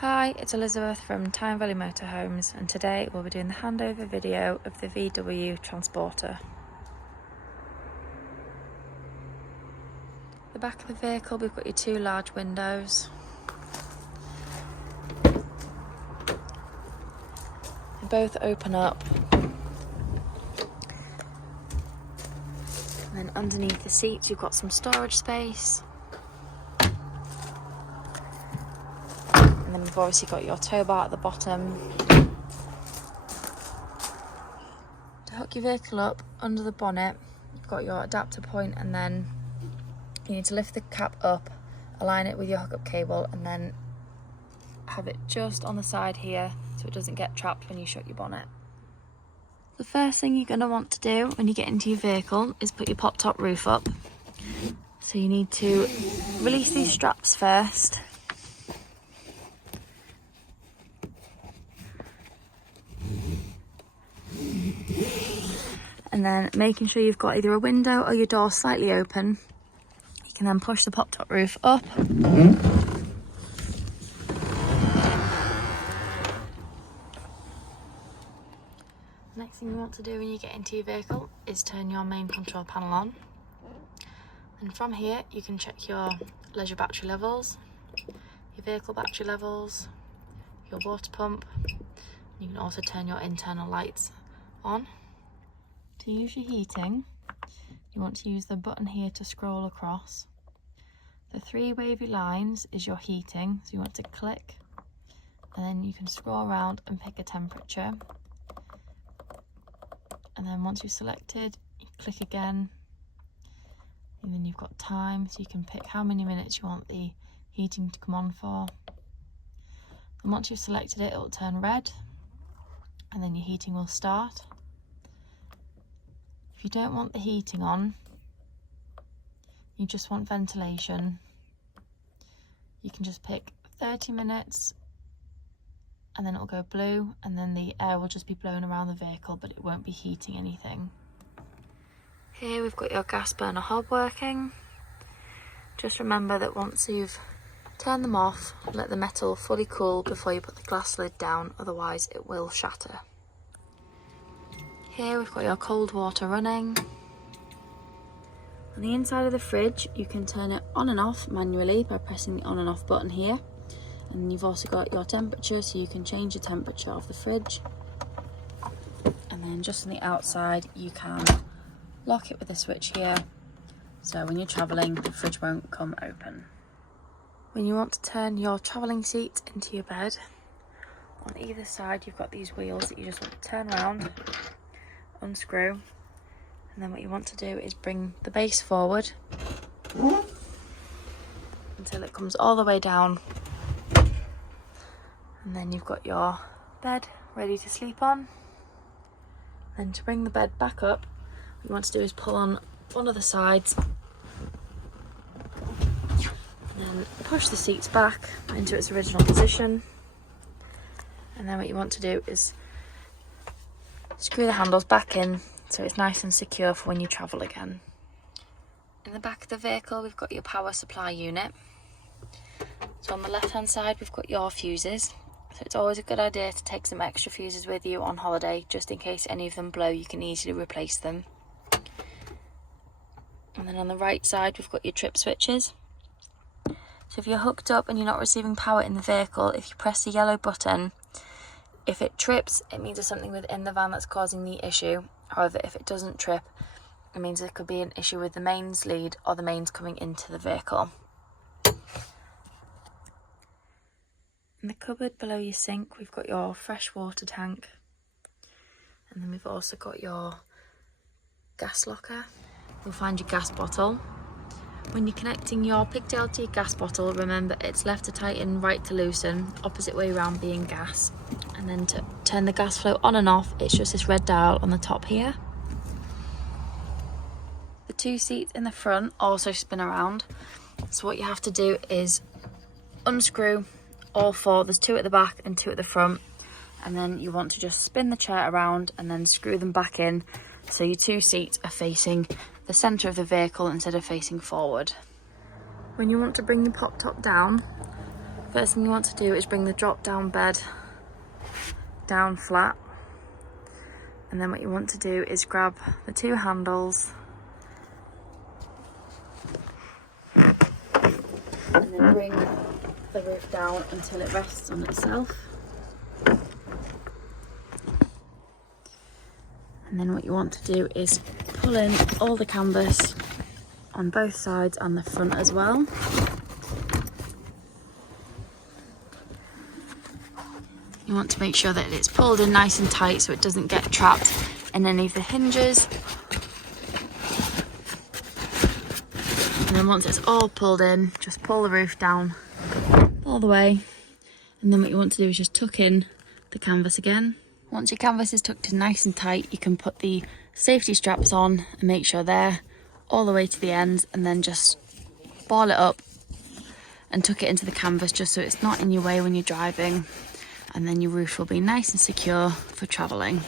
Hi, it's Elizabeth from Tyne Valley Motorhomes, and today we'll be doing the handover video of the VW Transporter. The back of the vehicle, we've got your two large windows. They both open up. And then underneath the seats, you've got some storage space. And then we've obviously got your tow bar at the bottom. To hook your vehicle up under the bonnet, you've got your adapter point, and then you need to lift the cap up, align it with your hookup cable, and then have it just on the side here so it doesn't get trapped when you shut your bonnet. The first thing you're going to want to do when you get into your vehicle is put your pop-top roof up. So you need to release these straps first. And then making sure you've got either a window or your door slightly open, you can then push the pop-top roof up. Next thing you want to do when you get into your vehicle is turn your main control panel on. And from here you can check your leisure battery levels, your vehicle battery levels, your water pump. You can also turn your internal lights on. To use your heating, you want to use the button here to scroll across. The three wavy lines is your heating, so you want to click, and then you can scroll around and pick a temperature. And then once you've selected, you click again, and then you've got time, so you can pick how many minutes you want the heating to come on for. And once you've selected it, it will turn red, and then your heating will start. If you don't want the heating on, you just want ventilation, you can just pick 30 minutes and then it'll go blue, and then the air will just be blowing around the vehicle, but it won't be heating anything. Here we've got your gas burner hob working. Just remember that once you've turned them off, let the metal fully cool before you put the glass lid down, otherwise it will shatter. Here we've got your cold water running. On the inside of the fridge, you can turn it on and off manually by pressing the on and off button here. And you've also got your temperature, so you can change the temperature of the fridge. And then just on the outside, you can lock it with a switch here. So when you're travelling, the fridge won't come open. When you want to turn your travelling seat into your bed, on either side, you've got these wheels that you just want to turn around, unscrew, and then what you want to do is bring the base forward until it comes all the way down, and then you've got your bed ready to sleep on. Then to bring the bed back up, what you want to do is pull on one of the sides and then push the seats back into its original position, and then what you want to do is screw the handles back in so it's nice and secure for when you travel again. In the back of the vehicle, we've got your power supply unit. So on the left hand side, we've got your fuses. So it's always a good idea to take some extra fuses with you on holiday, just in case any of them blow, you can easily replace them. And then on the right side, we've got your trip switches. So if you're hooked up and you're not receiving power in the vehicle, if you press the yellow button, if it trips, it means there's something within the van that's causing the issue. However, if it doesn't trip, it means there could be an issue with the mains lead or the mains coming into the vehicle. In the cupboard below your sink, we've got your fresh water tank. And then we've also got your gas locker. You'll find your gas bottle. When you're connecting your pigtail to your gas bottle, remember it's left to tighten, right to loosen, opposite way around being gas. And then to turn the gas flow on and off, it's just this red dial on the top here. The two seats in the front also spin around. So what you have to do is unscrew all four. There's two at the back and two at the front. And then you want to just spin the chair around and then screw them back in, so your two seats are facing the centre of the vehicle instead of facing forward. When you want to bring your pop top down, First thing you want to do is bring the drop down bed down flat, and then what you want to do is grab the two handles and then bring the roof down until it rests on itself. And then what you want to do is pull in all the canvas on both sides and the front as well. You want to make sure that it's pulled in nice and tight so it doesn't get trapped in any of the hinges. And then once it's all pulled in, just pull the roof down all the way. And then what you want to do is just tuck in the canvas again. Once your canvas is tucked in nice and tight, you can put the safety straps on and make sure they're all the way to the end, and then just ball it up and tuck it into the canvas just so it's not in your way when you're driving, and then your roof will be nice and secure for travelling.